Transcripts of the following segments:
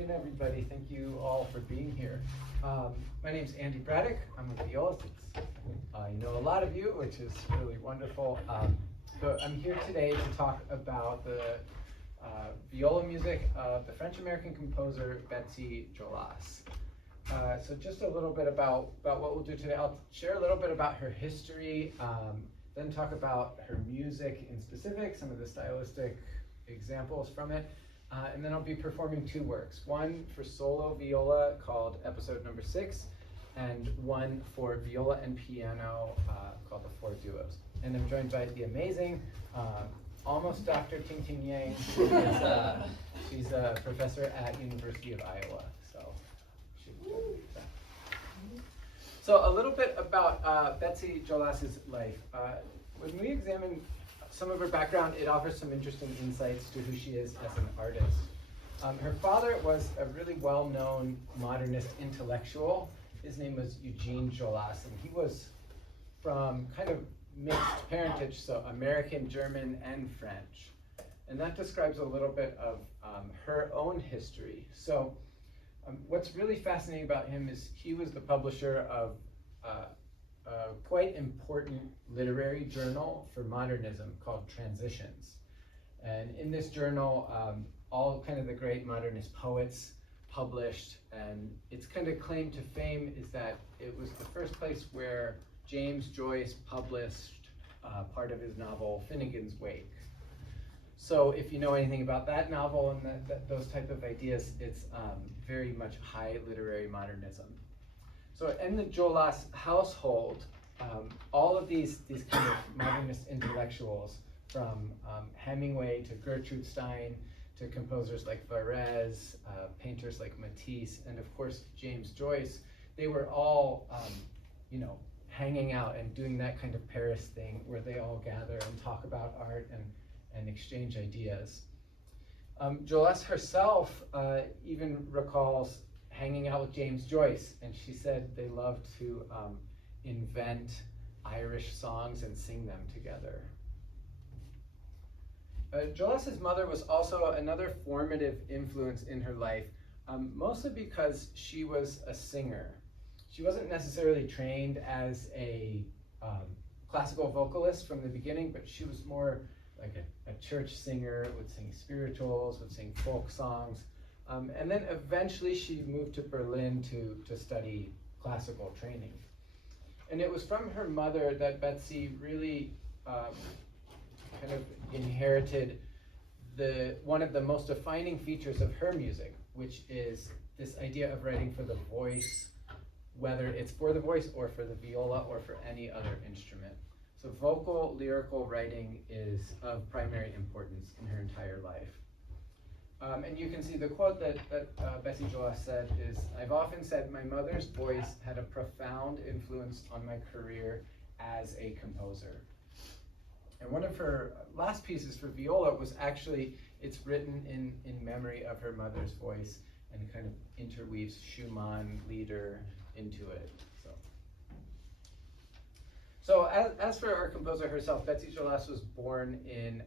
afternoon, everybody. Thank you all for being here. My name's Andy Braddock. I'm with Jolas. I know a lot of you, which is really wonderful. So I'm here today to talk about the viola music of the French-American composer Betsy Jolas. So just a little bit about what we'll do today. I'll share a little bit about her history, then talk about her music in specific, some of the stylistic examples from it. And then I'll be performing two works, one for solo viola called Episode Number 6, and one for viola and piano called the Four Duos. And I'm joined by the amazing, almost Dr. Ting-Ting Yang. She's a professor at University of Iowa. So a little bit about Betsy Jolas's life. When we examine some of her background, it offers some interesting insights to who she is as an artist. Her father was a really well-known modernist intellectual. His name was Eugene Jolas, and he was from kind of mixed parentage, so American, German, and French. And that describes a little bit of her own history. So what's really fascinating about him is he was the publisher of a quite important literary journal for modernism called Transitions. And in this journal, all kind of the great modernist poets published, and its kind of claim to fame is that it was the first place where James Joyce published part of his novel Finnegan's Wake. So if you know anything about that novel and those type of ideas, it's very much high literary modernism. So in the Jolas household, all of these kind of modernist intellectuals, from Hemingway to Gertrude Stein to composers like Varese, painters like Matisse, and of course James Joyce, they were all hanging out and doing that kind of Paris thing where they all gather and talk about art and exchange ideas. Jolas herself even recalls hanging out with James Joyce, and she said they loved to invent Irish songs and sing them together. Jolas's mother was also another formative influence in her life, mostly because she was a singer. She wasn't necessarily trained as a classical vocalist from the beginning, but she was more like a church singer, would sing spirituals, would sing folk songs. And then eventually she moved to Berlin to study classical training. And it was from her mother that Betsy really kind of inherited one of the most defining features of her music, which is this idea of writing for the voice, whether it's for the voice or for the viola or for any other instrument. So vocal, lyrical writing is of primary importance in her entire life. And you can see the quote that Betsy Jolas said is, "I've often said my mother's voice had a profound influence on my career as a composer." And one of her last pieces for viola was actually, it's written in memory of her mother's voice and kind of interweaves Schumann, Lieder into it. So as for our composer herself, Betsy Jolas was born in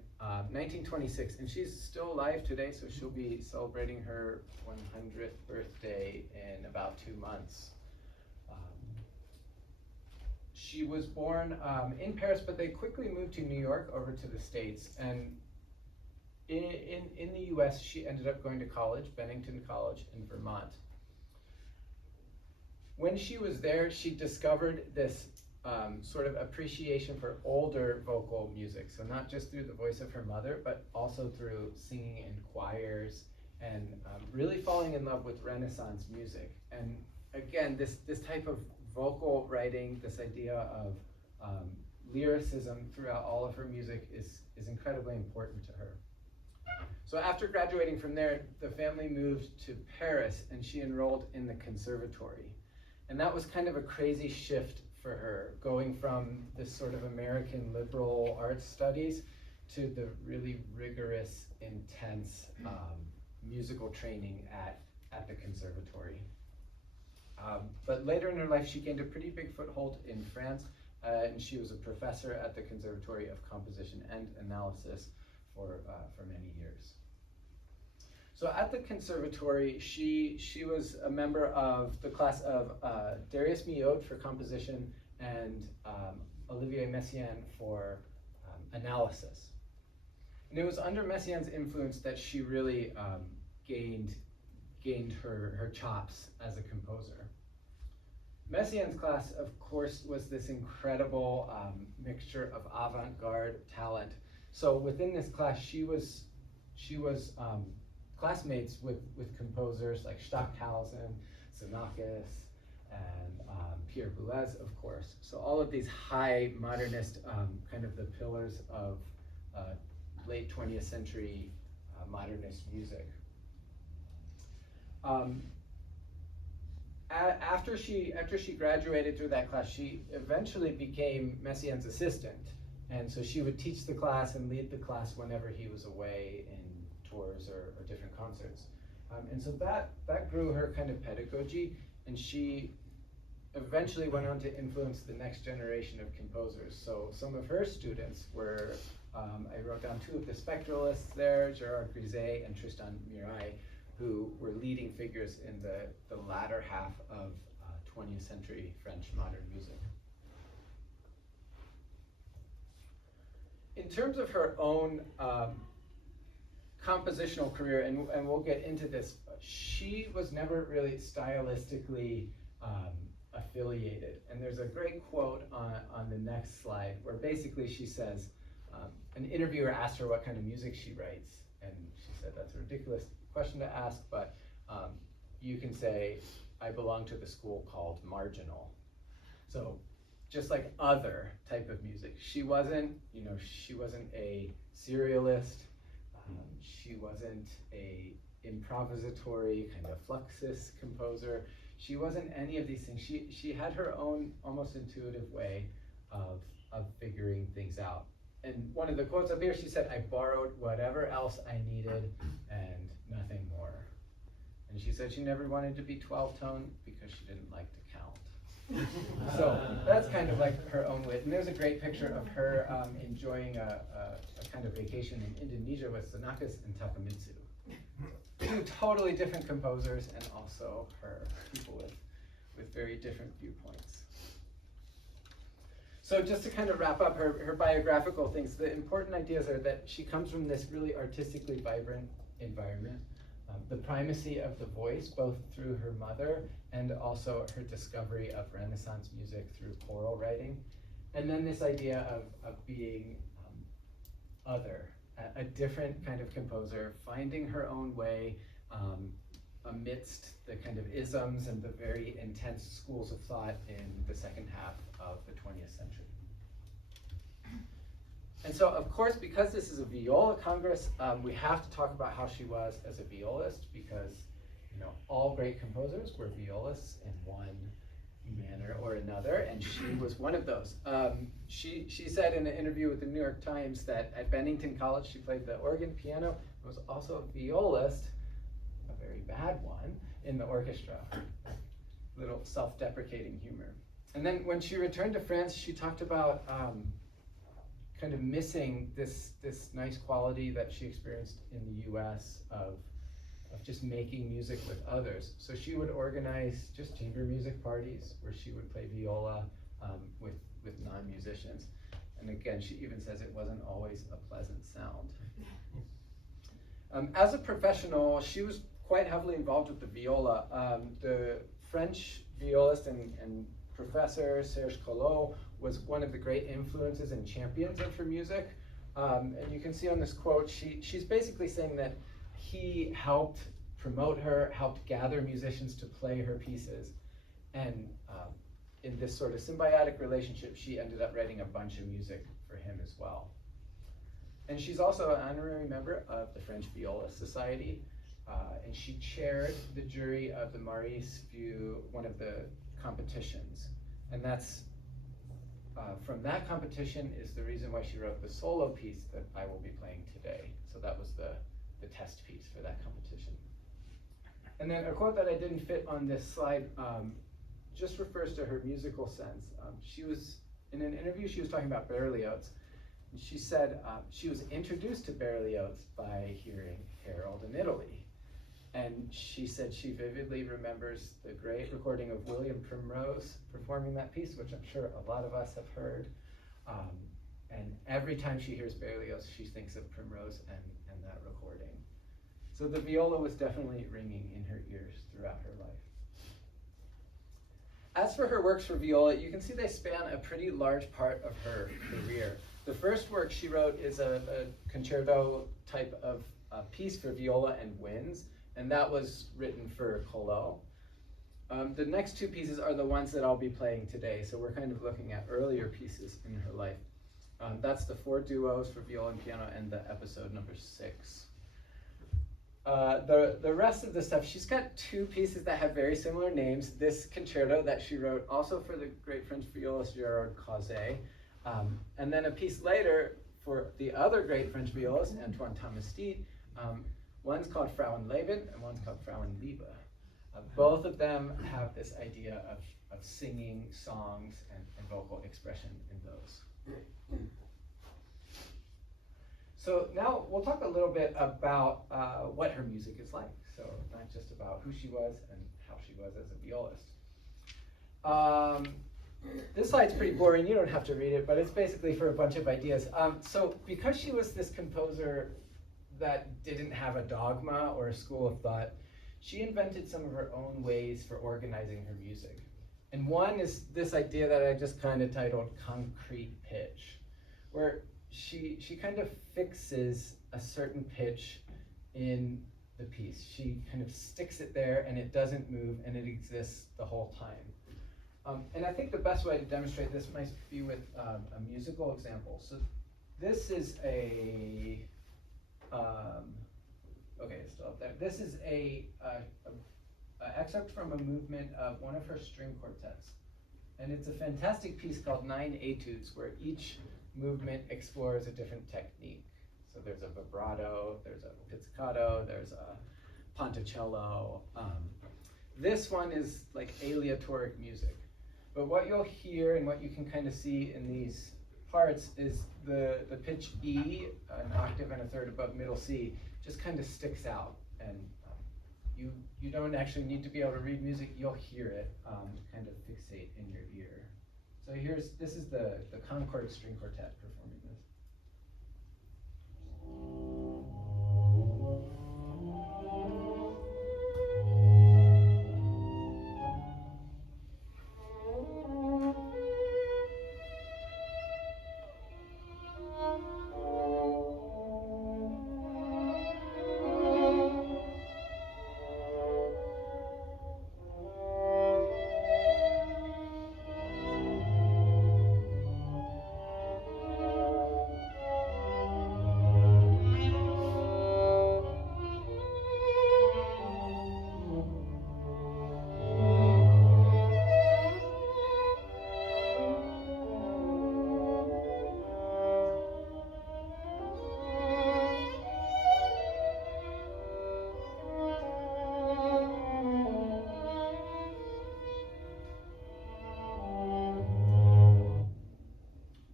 1926, and she's still alive today, so she'll be celebrating her 100th birthday in about 2 months. She was born in Paris, but they quickly moved to New York over to the States, and in the US, she ended up going to college, Bennington College in Vermont. When she was there, she discovered this sort of appreciation for older vocal music. So not just through the voice of her mother, but also through singing in choirs and really falling in love with Renaissance music. And again, this type of vocal writing, this idea of lyricism throughout all of her music is incredibly important to her. So after graduating from there, the family moved to Paris and she enrolled in the conservatory. And that was kind of a crazy shift for her, going from this sort of American liberal arts studies to the really rigorous, intense musical training at the conservatory. But later in her life, she gained a pretty big foothold in France, and she was a professor at the Conservatory of Composition and Analysis for many years. So at the conservatory, she was a member of the class of Darius Milhaud for composition and Olivier Messiaen for analysis. And it was under Messiaen's influence that she really gained her chops as a composer. Messiaen's class, of course, was this incredible mixture of avant-garde talent. So within this class, she was classmates with composers like Stockhausen, Xenakis, and Pierre Boulez, of course. So all of these high modernist, kind of the pillars of late 20th century modernist music. After she graduated through that class, she eventually became Messiaen's assistant. And so she would teach the class and lead the class whenever he was away in tours or different concerts. And so that grew her kind of pedagogy, and she eventually went on to influence the next generation of composers. So some of her students were, I wrote down two of the spectralists there, Gerard Grisey and Tristan Muraille, who were leading figures in the latter half of 20th century French modern music. In terms of her own compositional career, and we'll get into this, she was never really stylistically affiliated. And there's a great quote on the next slide where basically she says, an interviewer asked her what kind of music she writes, and she said, that's a ridiculous question to ask, but you can say, I belong to the school called marginal. So just like other type of music. She wasn't a serialist. She wasn't a improvisatory kind of fluxus composer. She wasn't any of these things. She had her own almost intuitive way of figuring things out. And one of the quotes up here, she said, I borrowed whatever else I needed and nothing more. And she said she never wanted to be 12-tone because she didn't like to count. So that's kind of like her own wit. And there's a great picture of her enjoying a kind of vacation in Indonesia with Xenakis and Takemitsu. Two totally different composers, and also her people with very different viewpoints. So just to kind of wrap up her biographical things, the important ideas are that she comes from this really artistically vibrant environment. The primacy of the voice, both through her mother and also her discovery of Renaissance music through choral writing. And then this idea of being other, a different kind of composer, finding her own way amidst the kind of isms and the very intense schools of thought in the second half of the 20th century. And so, of course, because this is a viola congress, we have to talk about how she was as a violist, because all great composers were violists in one manner or another, and she was one of those. She said in an interview with the New York Times that at Bennington College she played the organ, piano, was also a violist, a very bad one, in the orchestra. Little self-deprecating humor. And then when she returned to France, she talked about kind of missing this nice quality that she experienced in the US of just making music with others. So she would organize just chamber music parties where she would play viola with non-musicians. And again, she even says it wasn't always a pleasant sound. As a professional, she was quite heavily involved with the viola. The French violist and professor Serge Collot was one of the great influences and champions of her music. And you can see on this quote, she's basically saying that he helped promote her, helped gather musicians to play her pieces. And in this sort of symbiotic relationship, she ended up writing a bunch of music for him as well. And she's also an honorary member of the French Viola Society. And she chaired the jury of the Maurice Vieux, one of the competitions. And that's, from that competition is the reason why she wrote the solo piece that I will be playing today. So that was the test piece for that competition. And then a quote that I didn't fit on this slide just refers to her musical sense. She was, in an interview, she was talking about Berlioz. And she said she was introduced to Berlioz by hearing Harold in Italy. And she said she vividly remembers the great recording of William Primrose performing that piece, which I'm sure a lot of us have heard. And every time she hears Berlioz, she thinks of Primrose and that recording. So the viola was definitely ringing in her ears throughout her life. As for her works for viola, you can see they span a pretty large part of her career. The first work she wrote is a concerto type of piece for viola and winds, and that was written for Collot. The next two pieces are the ones that I'll be playing today, so we're kind of looking at earlier pieces in her life. That's the 4 duos for viola and piano and the episode number 6. The rest of the stuff, she's got 2 pieces that have very similar names. This concerto that she wrote also for the great French violist Gerard Causé, and then a piece later for the other great French violist, Antoine Tamistide. One's called Frauenleben and one's called Frauenliebe. Both of them have this idea of singing songs and vocal expression in those. So now we'll talk a little bit about what her music is like. So not just about who she was and how she was as a violist. This slide's pretty boring, you don't have to read it, but it's basically for a bunch of ideas. So because she was this composer that didn't have a dogma or a school of thought, she invented some of her own ways for organizing her music. And one is this idea that I just kind of titled concrete pitch, where she kind of fixes a certain pitch in the piece. She kind of sticks it there and it doesn't move and it exists the whole time. And I think the best way to demonstrate this might be with a musical example. So this is a, okay, it's still up there. This is a excerpt from a movement of one of her string quartets. And it's a fantastic piece called 9 Etudes, where each movement explores a different technique. So there's a vibrato, there's a pizzicato, there's a ponticello. This one is like aleatoric music. But what you'll hear and what you can kind of see in these parts is the pitch E, an octave and a third above middle C, just kind of sticks out. And you don't actually need to be able to read music, you'll hear it kind of fixate in your ear. So this is the Concord String Quartet performing this.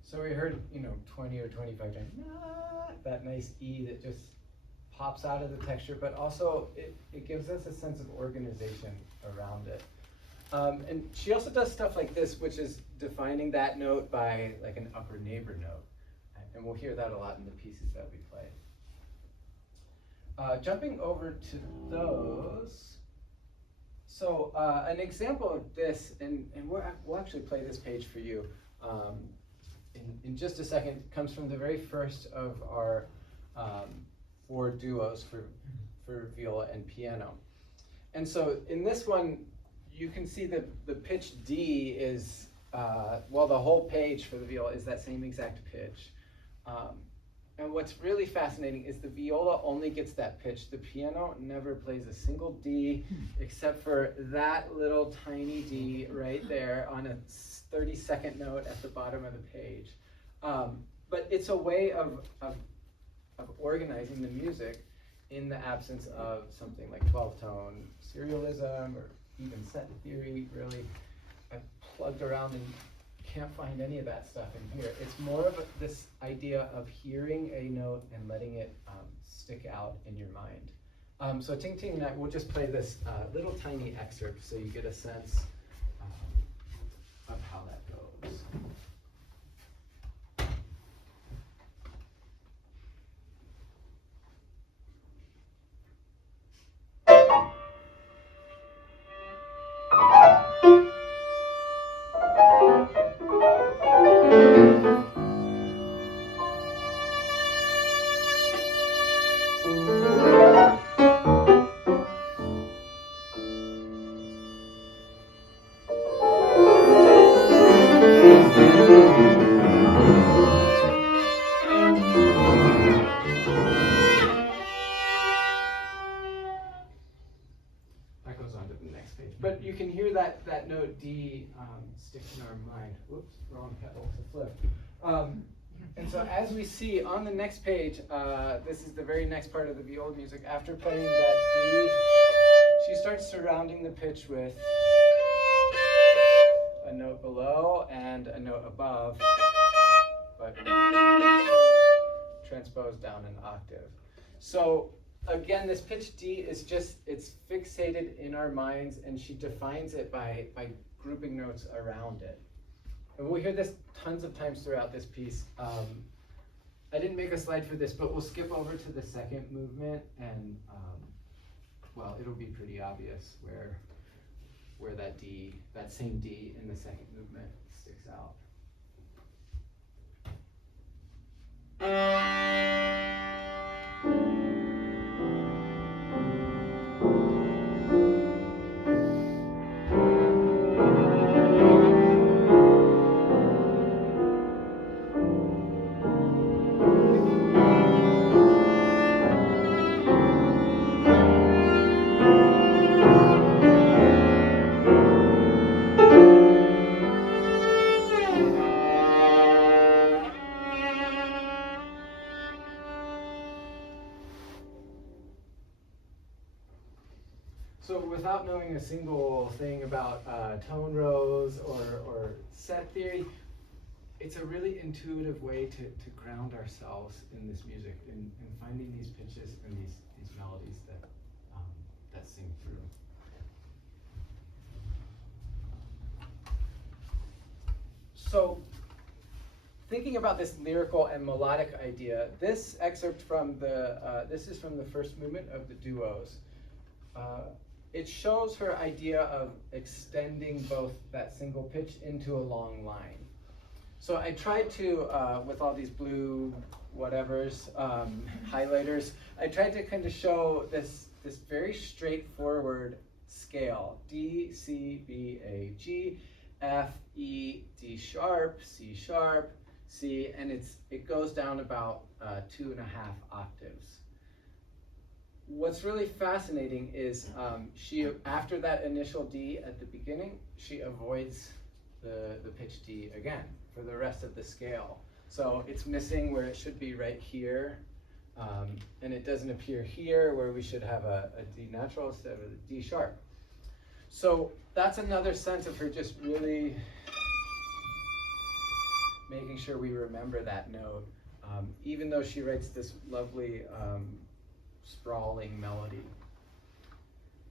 So we heard, 20 or 25 times, that nice E that just pops out of the texture, but also it gives us a sense of organization around it. And she also does stuff like this, which is defining that note by like an upper neighbor note. And we'll hear that a lot in the pieces that we play. Jumping over to those. So an example of this, and we'll actually play this page for you in just a second, comes from the very first of our 4 duos for viola and piano. And so in this one, you can see that the pitch D is, the whole page for the viola is that same exact pitch. And what's really fascinating is the viola only gets that pitch. The piano never plays a single D except for that little tiny D right there on a 32nd note at the bottom of the page. But it's a way of organizing the music in the absence of something like 12-tone serialism or even set theory, really. I plugged around and can't find any of that stuff in here. It's more of this idea of hearing a note and letting it stick out in your mind. So Ting-Ting and I, we'll just play this little tiny excerpt so you get a sense of how that goes. That goes on to the next page. But you can hear that note D sticks in our mind. Whoops, wrong pedal to flip. And so as we see on the next page, this is the very next part of the viola music. After playing that D, she starts surrounding the pitch with a note below and a note above, but transposed down an octave. So again, this pitch D is just, it's fixated in our minds, and she defines it by grouping notes around it. And we'll hear this tons of times throughout this piece. I didn't make a slide for this, but we'll skip over to the second movement, and well, it'll be pretty obvious where that D, that same D in the second movement sticks out. So without knowing a single thing about tone rows or set theory, it's a really intuitive way to ground ourselves in this music and finding these pitches and these melodies that sing through. So thinking about this lyrical and melodic idea, this excerpt from this is from the first movement of the duos. It shows her idea of extending both that single pitch into a long line. So I tried to, with all these blue whatevers, highlighters, I tried to kind of show this very straightforward scale: D, C, B, A, G, F, E, D sharp, C sharp, C, and it goes down about 2.5 octaves. What's really fascinating is she, after that initial D at the beginning, she avoids the pitch D again for the rest of the scale. So it's missing where it should be right here, and it doesn't appear here where we should have a D natural instead of a D sharp. So that's another sense of her just really making sure we remember that note, even though she writes this lovely sprawling melody.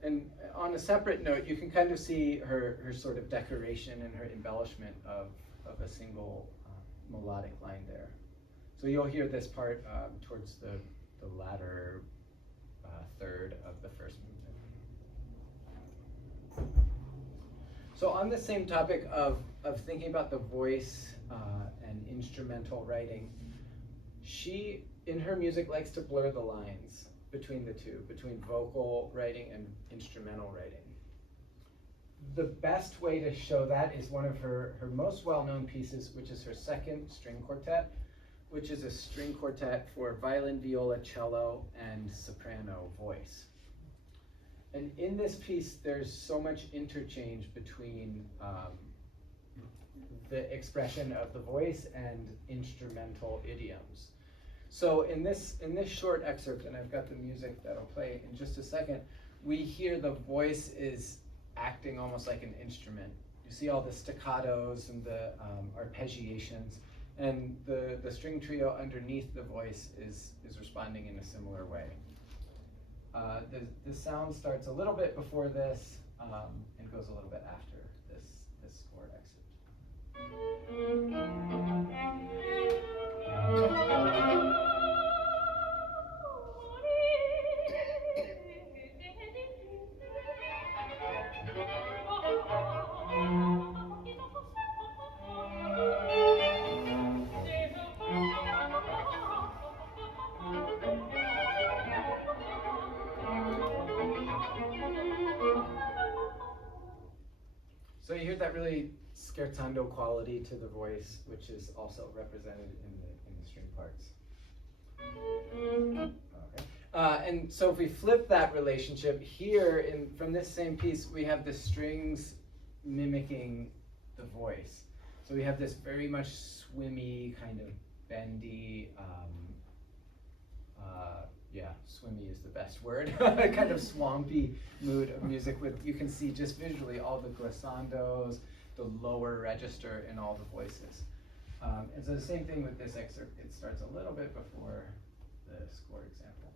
And on a separate note, you can kind of see her sort of decoration and her embellishment of a single melodic line there. So you'll hear this part towards the latter third of the first movement. So on the same topic of thinking about the voice and instrumental writing, she, in her music, likes to blur the lines between the two, between vocal writing and instrumental writing. The best way to show that is one of her most well-known pieces, which is her second string quartet, which is a string quartet for violin, viola, cello, and soprano voice. And in this piece, there's so much interchange between the expression of the voice and instrumental idioms. So in this short excerpt, and I've got the music that'll play in just a second, we hear the voice is acting almost like an instrument. You see all the staccatos and the arpeggiations, and the string trio underneath the voice is responding in a similar way. The sound starts a little bit before this and goes a little bit after this score exit. So you hear that really scherzando quality to the voice, which is also represented in the string parts. Okay. And so if we flip that relationship here, from this same piece, we have the strings mimicking the voice. So we have this very much swimmy, kind of bendy, swimmy is the best word, kind of swampy mood of music with, you can see just visually all the glissandos, the lower register in all the voices. And so the same thing with this excerpt, it starts a little bit before the score example.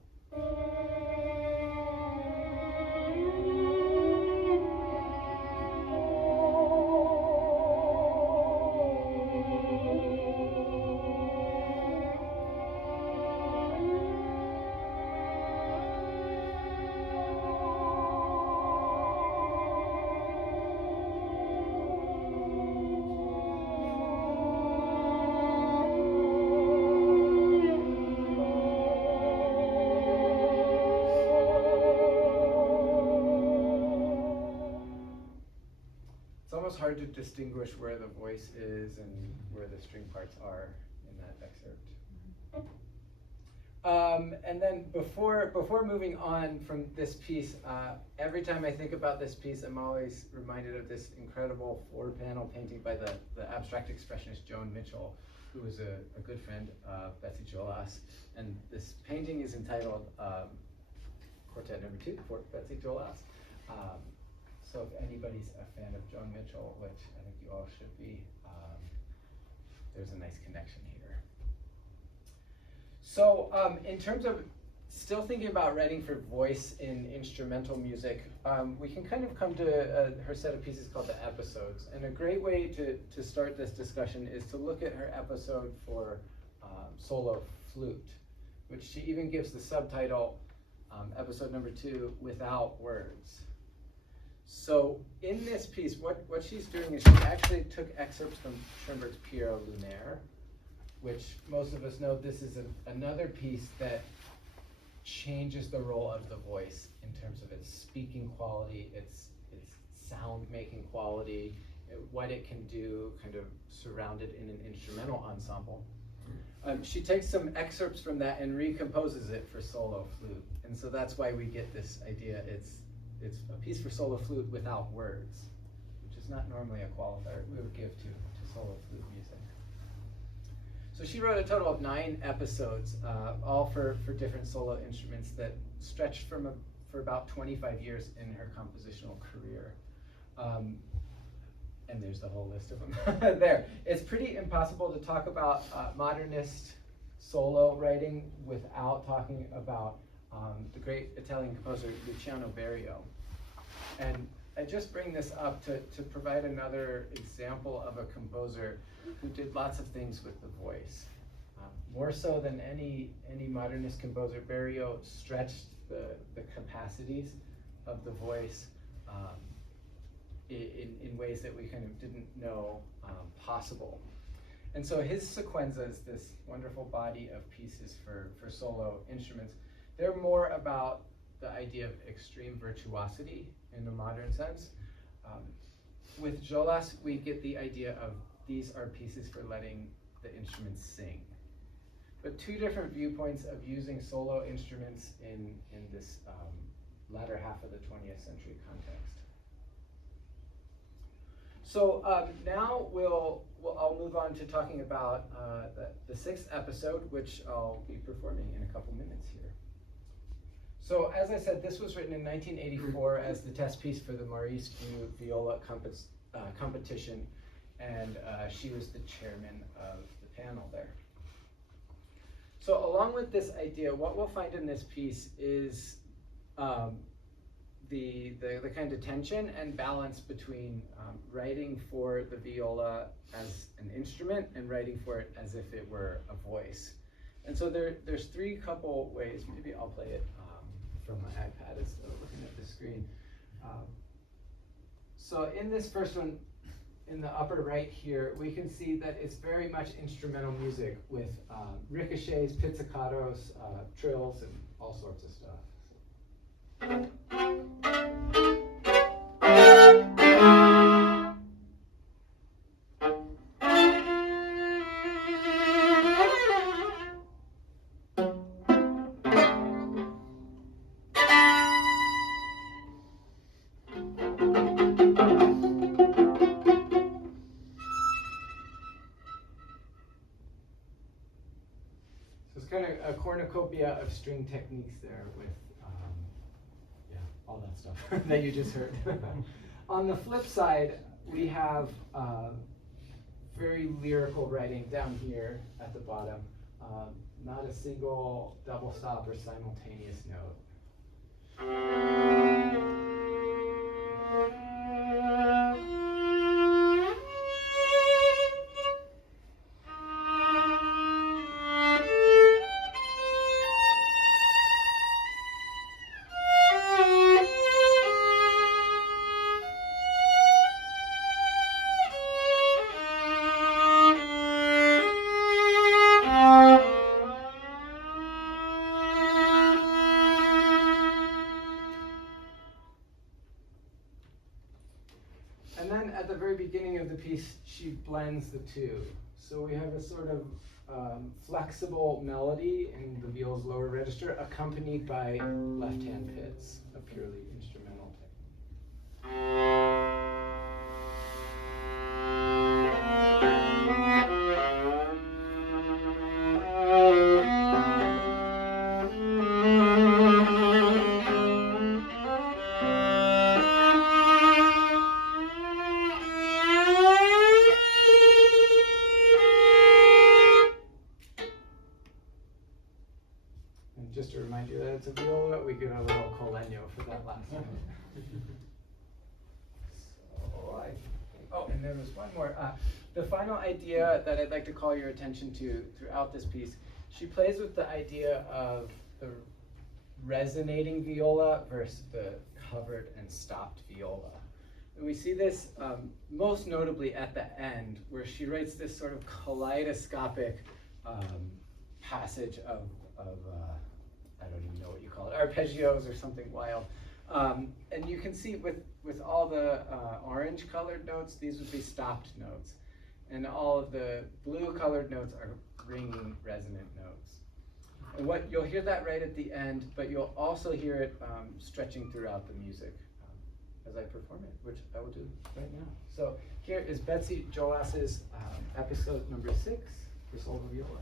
It's almost hard to distinguish where the voice is and where the string parts are in that excerpt. And then before moving on from this piece, every time I think about this piece, I'm always reminded of this incredible 4-panel painting by the abstract expressionist Joan Mitchell, who was a good friend of Betsy Jolas. And this painting is entitled Quartet Number 2 for Betsy Jolas. So if anybody's a fan of Joan Mitchell, which I think you all should be, there's a nice connection here. So in terms of still thinking about writing for voice in instrumental music, we can kind of come to her set of pieces called the episodes. And a great way to start this discussion is to look at her episode for solo flute, which she even gives the subtitle, episode number 2, Without Words. So in this piece, what she's doing is she actually took excerpts from Schoenberg's Pierrot Lunaire, which most of us know this is another piece that changes the role of the voice in terms of its speaking quality, its sound-making quality, what it can do kind of surrounded in an instrumental ensemble. She takes some excerpts from that and recomposes it for solo flute. And so that's why we get this idea, it's a piece for solo flute without words, which is not normally a qualifier we would give to solo flute music. So she wrote a total of 9 episodes, all for different solo instruments that stretched for about 25 years in her compositional career. And there's the whole list of them there. It's pretty impossible to talk about modernist solo writing without talking about the great Italian composer Luciano Berio. And I just bring this up to provide another example of a composer who did lots of things with the voice. More so than any modernist composer, Berio stretched the capacities of the voice in ways that we kind of didn't know possible. And so his sequenzas, this wonderful body of pieces for solo instruments, they're more about the idea of extreme virtuosity in the modern sense. With Jolas, we get the idea of these are pieces for letting the instruments sing. But 2 different viewpoints of using solo instruments in this latter half of the 20th century context. So now I'll move on to talking about the 6th episode, which I'll be performing in a couple minutes here. So as I said, this was written in 1984 as the test piece for the Maurice Gueux Viola competition, and she was the chairman of the panel there. So along with this idea, what we'll find in this piece is the kind of tension and balance between writing for the viola as an instrument and writing for it as if it were a voice. And so there's three couple ways. Maybe I'll play it from my iPad instead of looking at the screen. So in this first one, in the upper right here, we can see that it's very much instrumental music with ricochets, pizzicatos, trills, and all sorts of stuff. Kind of a cornucopia of string techniques there with, all that stuff that you just heard. On the flip side, we have very lyrical writing down here at the bottom. Not a single double stop or simultaneous note. And then at the very beginning of the piece, she blends the two. So we have a sort of flexible melody in the viol's lower register, accompanied by left-hand pits, a purely instrumental technique. Just to remind you that it's a viola, we get a little collegno for that last one. And there was one more. The final idea that I'd like to call your attention to throughout this piece, she plays with the idea of the resonating viola versus the covered and stopped viola. And we see this most notably at the end, where she writes this sort of kaleidoscopic passage of I don't even know what you call it, arpeggios or something wild. And you can see with all the orange colored notes, these would be stopped notes. And all of the blue colored notes are ringing resonant notes. And what you'll hear that right at the end, but you'll also hear it stretching throughout the music as I perform it, which I will do right now. So here is Betsy Jolas's episode number 6 for solo viola.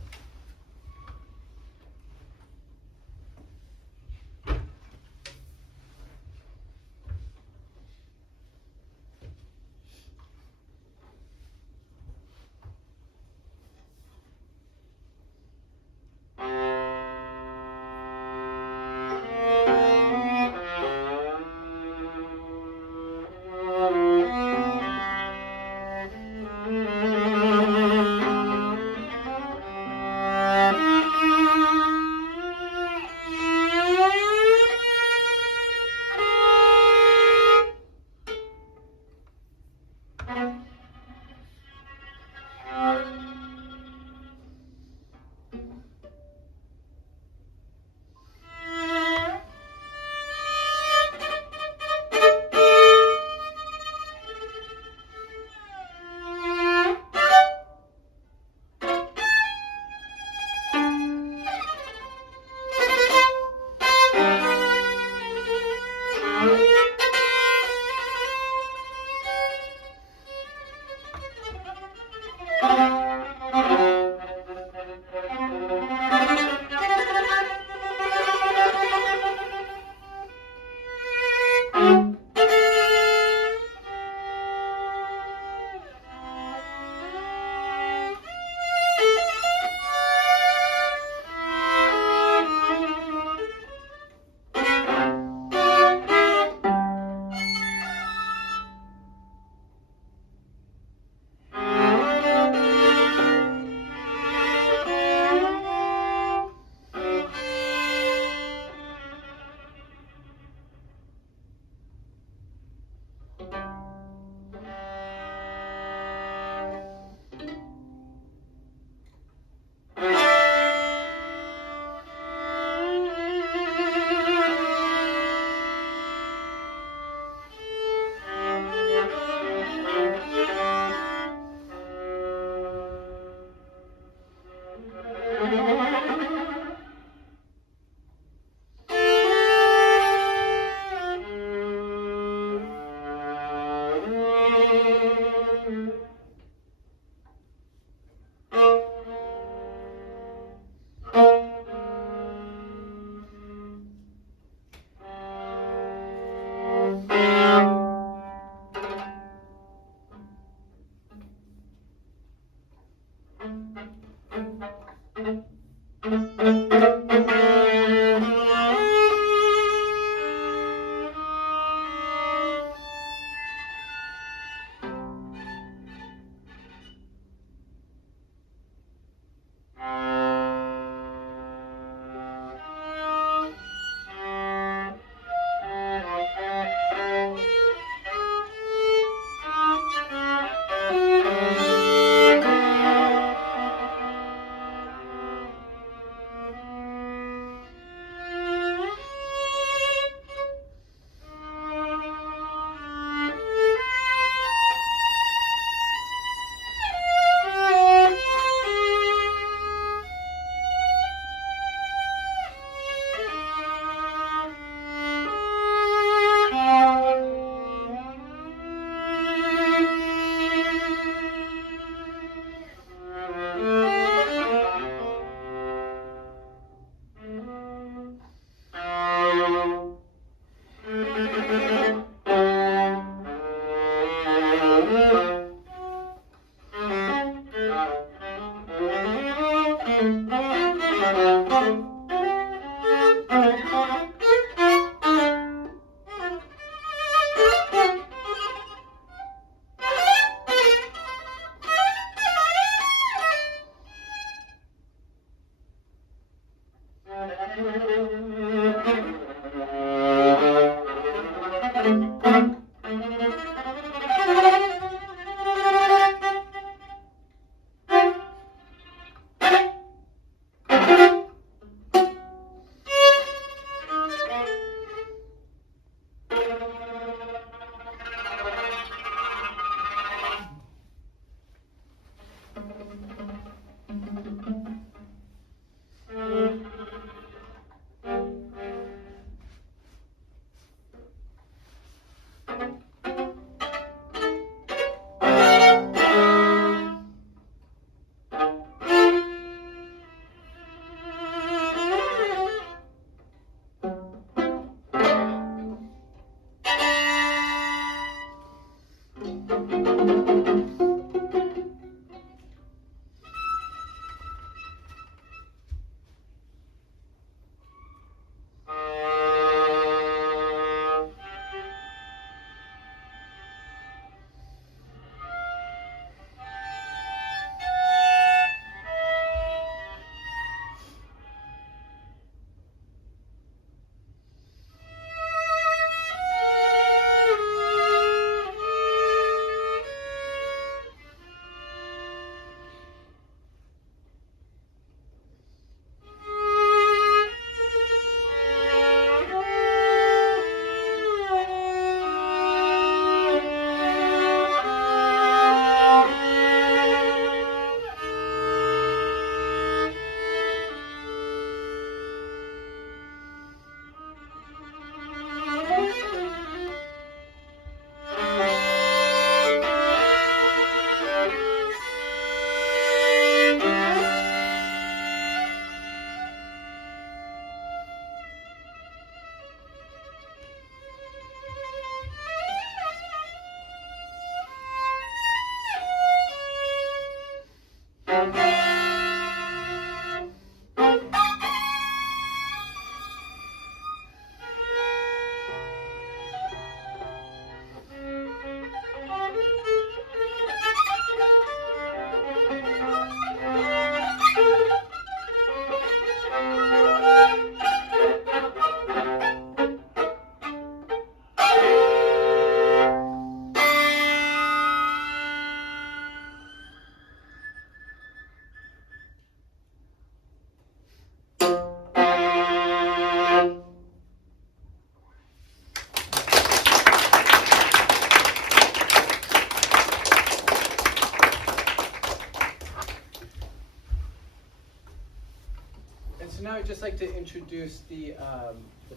So now I'd just like to introduce the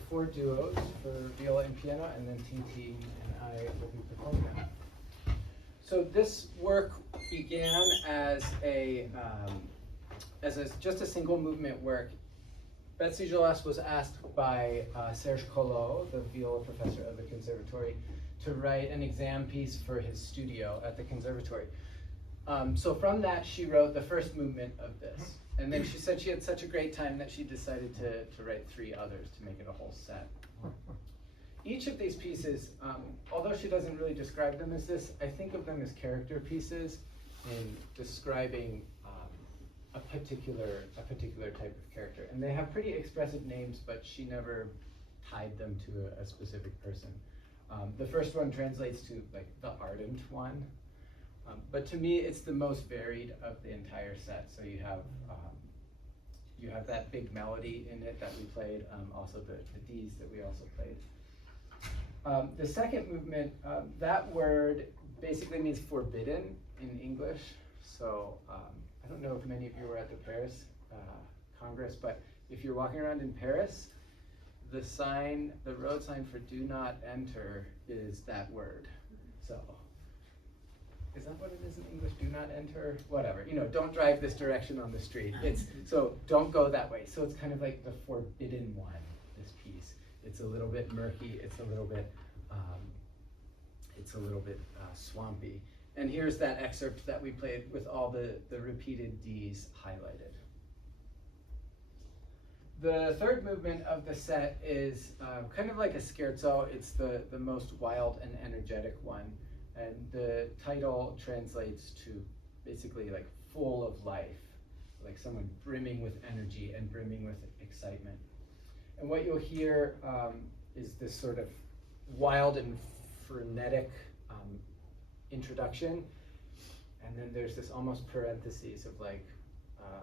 4 duos for viola and piano, and then Ting-Ting and I will be performing them. So this work began as just a single movement work. Betsy Jolas was asked by Serge Collot, the viola professor of the conservatory, to write an exam piece for his studio at the conservatory. So from that, she wrote the first movement of this. And then she said she had such a great time that she decided to write 3 others to make it a whole set. Each of these pieces, although she doesn't really describe them as this, I think of them as character pieces in describing a particular type of character. And they have pretty expressive names, but she never tied them to a specific person. The first one translates to like the ardent one. But to me, it's the most varied of the entire set. So you have that big melody in it that we played, also the Ds that we also played. The second movement, that word basically means forbidden in English. So I don't know if many of you were at the Paris Congress, but if you're walking around in Paris, the road sign for do not enter is that word. So. Is that what it is in English? Do not enter? Whatever. Don't drive this direction on the street. So don't go that way. So it's kind of like the forbidden one, this piece. It's a little bit murky. It's a little bit swampy. And here's that excerpt that we played with all the repeated Ds highlighted. The third movement of the set is kind of like a scherzo. It's the most wild and energetic one. And the title translates to basically like full of life, like someone brimming with energy and brimming with excitement. And what you'll hear is this sort of wild and frenetic introduction, and then there's this almost parentheses of like,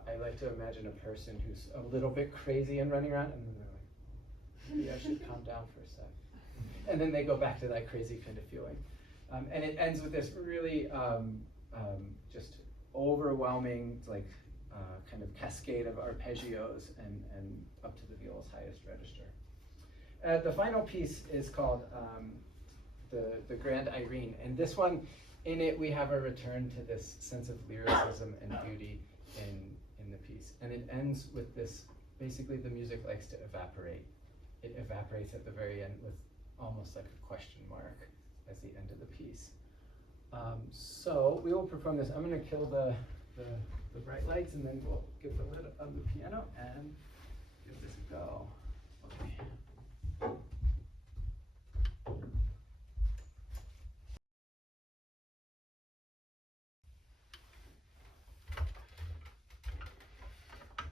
I like to imagine a person who's a little bit crazy and running around, and then they're like, maybe I should calm down for a sec. And then they go back to that crazy kind of feeling. And it ends with this really just overwhelming, like, kind of cascade of arpeggios and up to the viola's highest register. The final piece is called the Grand Irene, and this one, in it we have a return to this sense of lyricism and beauty in the piece. And it ends with this, basically the music likes to evaporate. It evaporates at the very end with almost like a question mark as the end of the piece. So we will perform this. I'm gonna kill the bright lights, and then we'll give the lid on the piano and give this a go. Okay.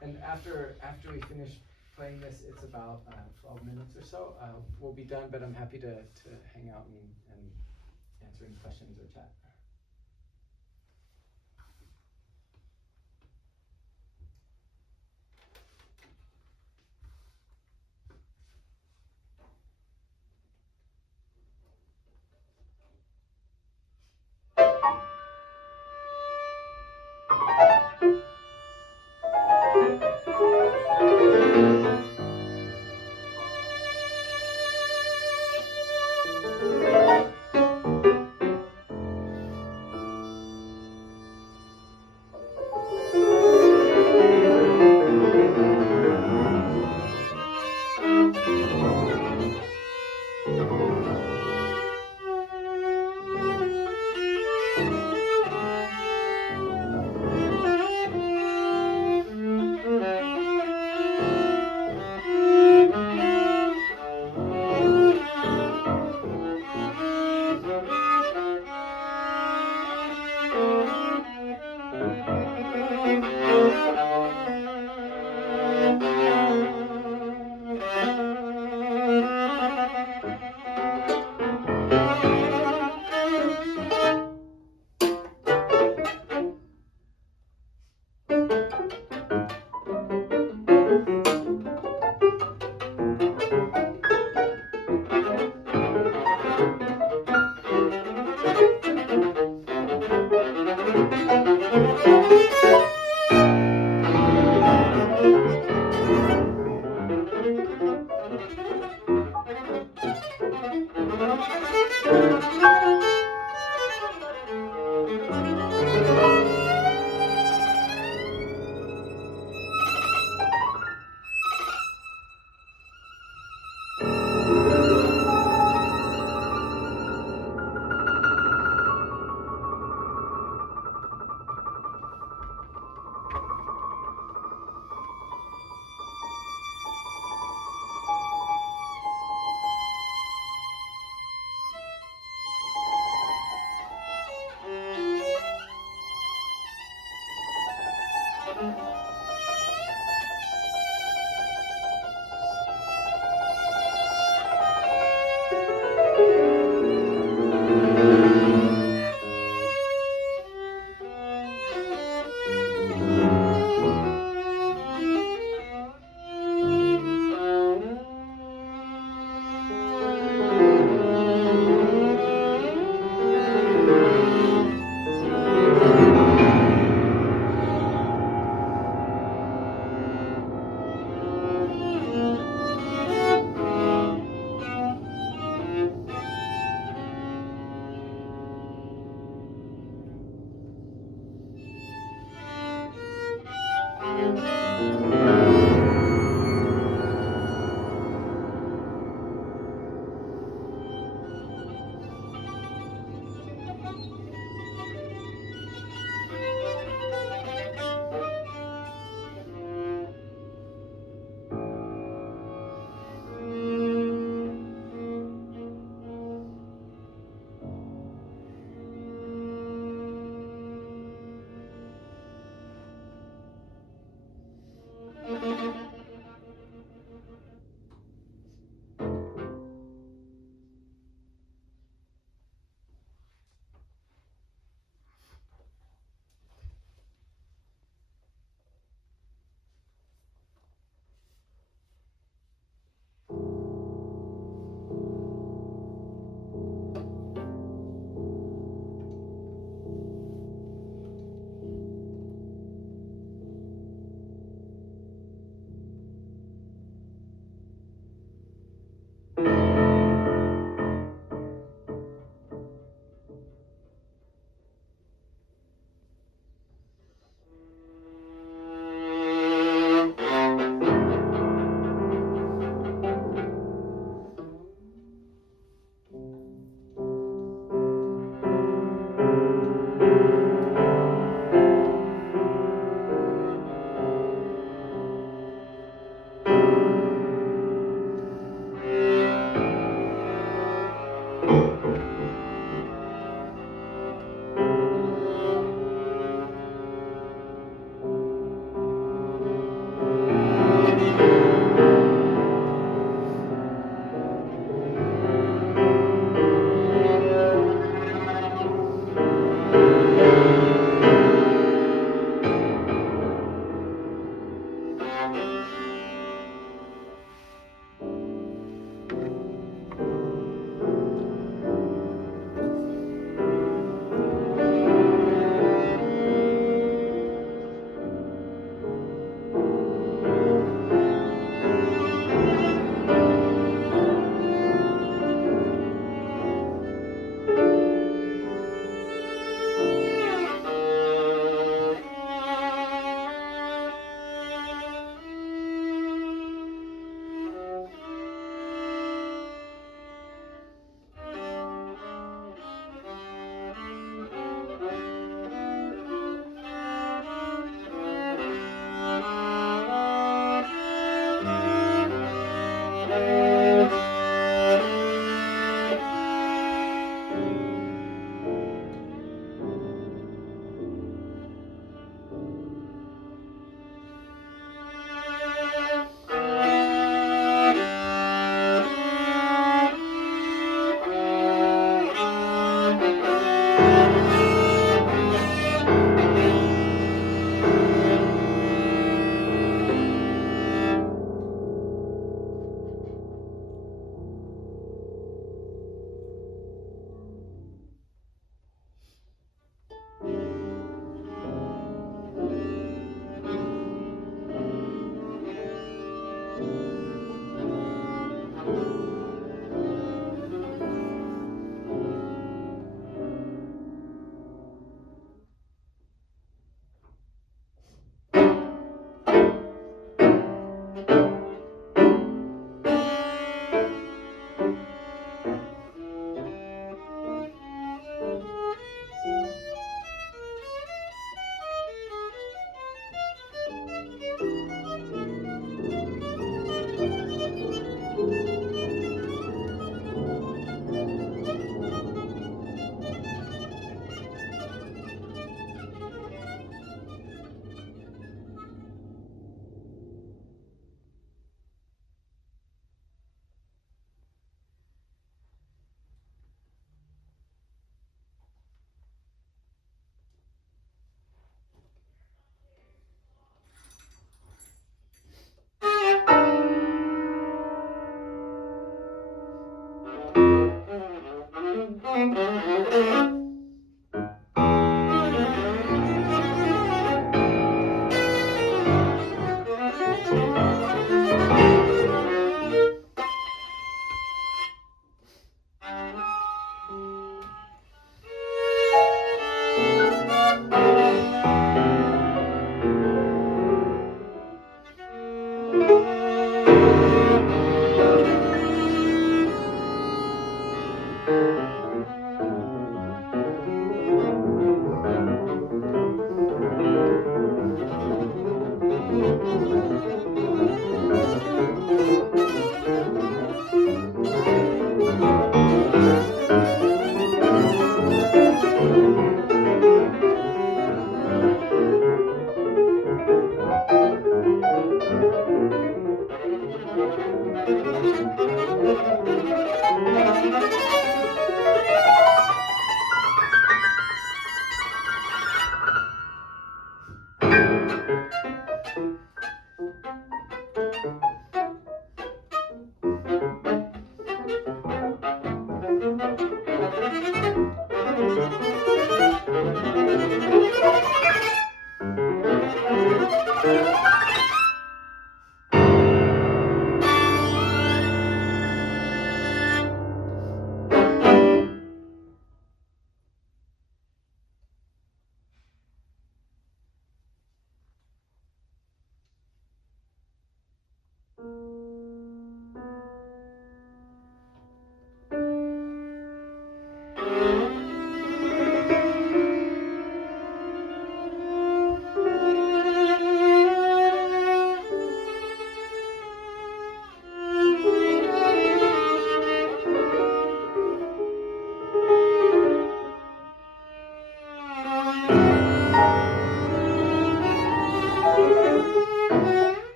And after we finish playing this, it's about 12 minutes or so. We'll be done, but I'm happy to hang out and answer any questions or chat.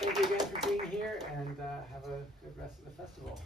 Thank you again for being here, and have a good rest of the festival.